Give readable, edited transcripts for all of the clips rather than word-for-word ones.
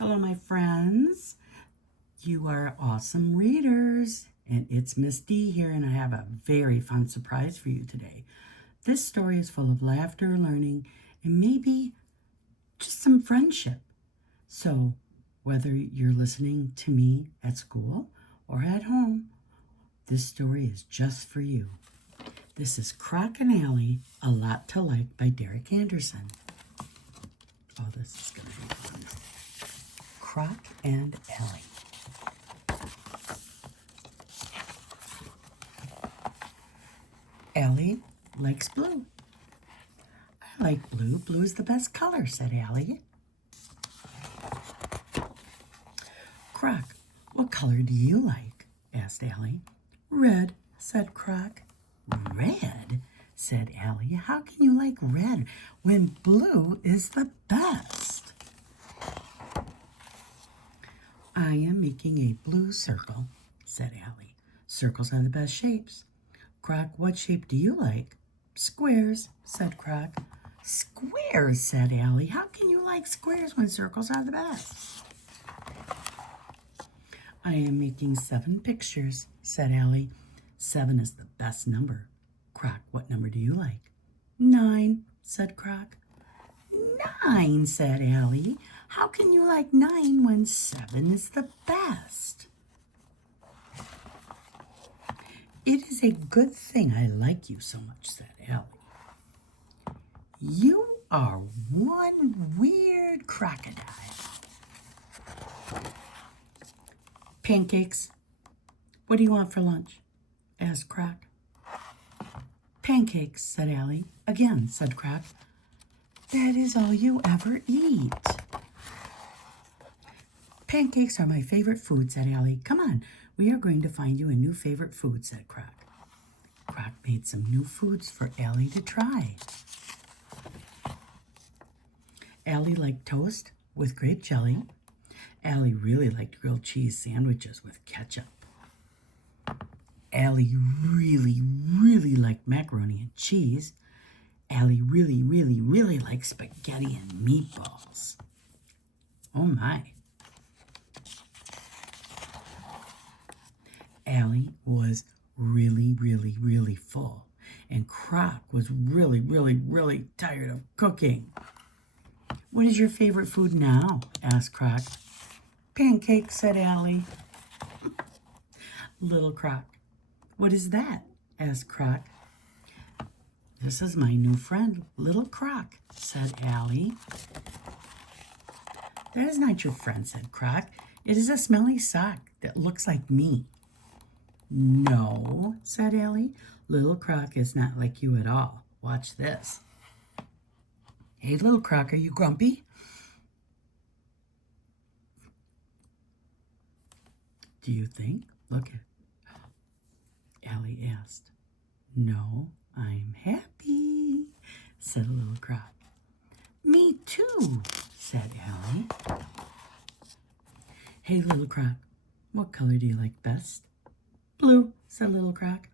Hello, my friends. You are awesome readers, and it's Miss D here, and I have a very fun surprise for you today. This story is full of laughter, learning, and maybe just some friendship. So, whether you're listening to me at school or at home, this story is just for you. This is Crog and Ally, A Lot to Like by Derek Anderson. Oh, this is going to be fun. Crog and Ally. Ally likes blue. I like blue. Blue is the best color, said Ally. Crog, what color do you like? Asked Ally. Red, said Crog. Red, said Ally. How can you like red when blue is the best? I am making a blue circle, said Ally. Circles are the best shapes. Crog, what shape do you like? Squares, said Crog. Squares, said Ally. How can you like squares when circles are the best? I am making 7 pictures, said Ally. 7 is the best number. Crog, what number do you like? 9, said Crog. 9, said Ally. How can you like 9 when 7 is the best? It is a good thing I like you so much, said Ally. You are one weird crocodile. Pancakes. What do you want for lunch? Asked Crog. Pancakes, said Ally. Again, said Crog. That is all you ever eat. Pancakes are my favorite food, said Ally. Come on, we are going to find you a new favorite food, said Crog. Crog made some new foods for Ally to try. Ally liked toast with grape jelly. Ally really liked grilled cheese sandwiches with ketchup. Ally really liked macaroni and cheese. Ally really liked spaghetti and meatballs. Oh my. Ally was really full, and Crog was really tired of cooking. What is your favorite food now? Asked Crog. Pancakes, said Ally. Little Crog. What is that? Asked Crog. This is my new friend, Little Crog, said Ally. That is not your friend, said Crog. It is a smelly sock that looks like me. No, said Ally. Little Crog is not like you at all. Watch this. Hey, Little Crog, are you grumpy? Do you think? Look at Ally asked. No, I'm happy, said a Little Crog. Me too, said Ally. Hey, Little Crog, what color do you like best? Blue, said Little Crog.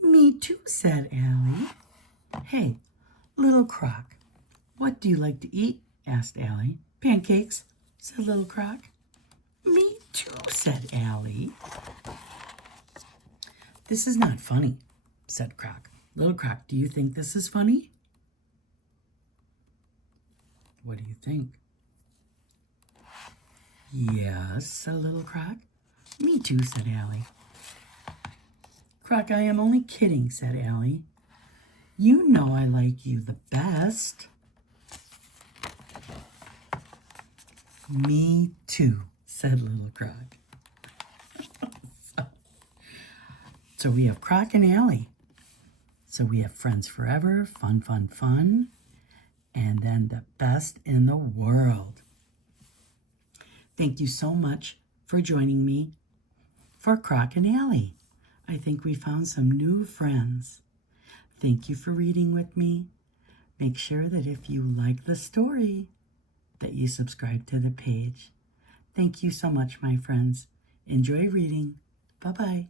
Me too, said Ally. Hey, Little Crog, what do you like to eat? Asked Ally. Pancakes, said Little Crog. Me too, said Ally. This is not funny, said Crog. Little Crog, do you think this is funny? What do you think? Yes, said Little Crog. Me too, said Ally. Crog, I am only kidding, said Ally. You know I like you the best. Me too, said Little Crog. So we have Crog and Ally. So we have friends forever, fun, and then the best in the world. Thank you so much for joining me for Crog and Ally. I think we found some new friends. Thank you for reading with me. Make sure that if you like the story, that you subscribe to the page. Thank you so much, my friends. Enjoy reading. Bye-bye.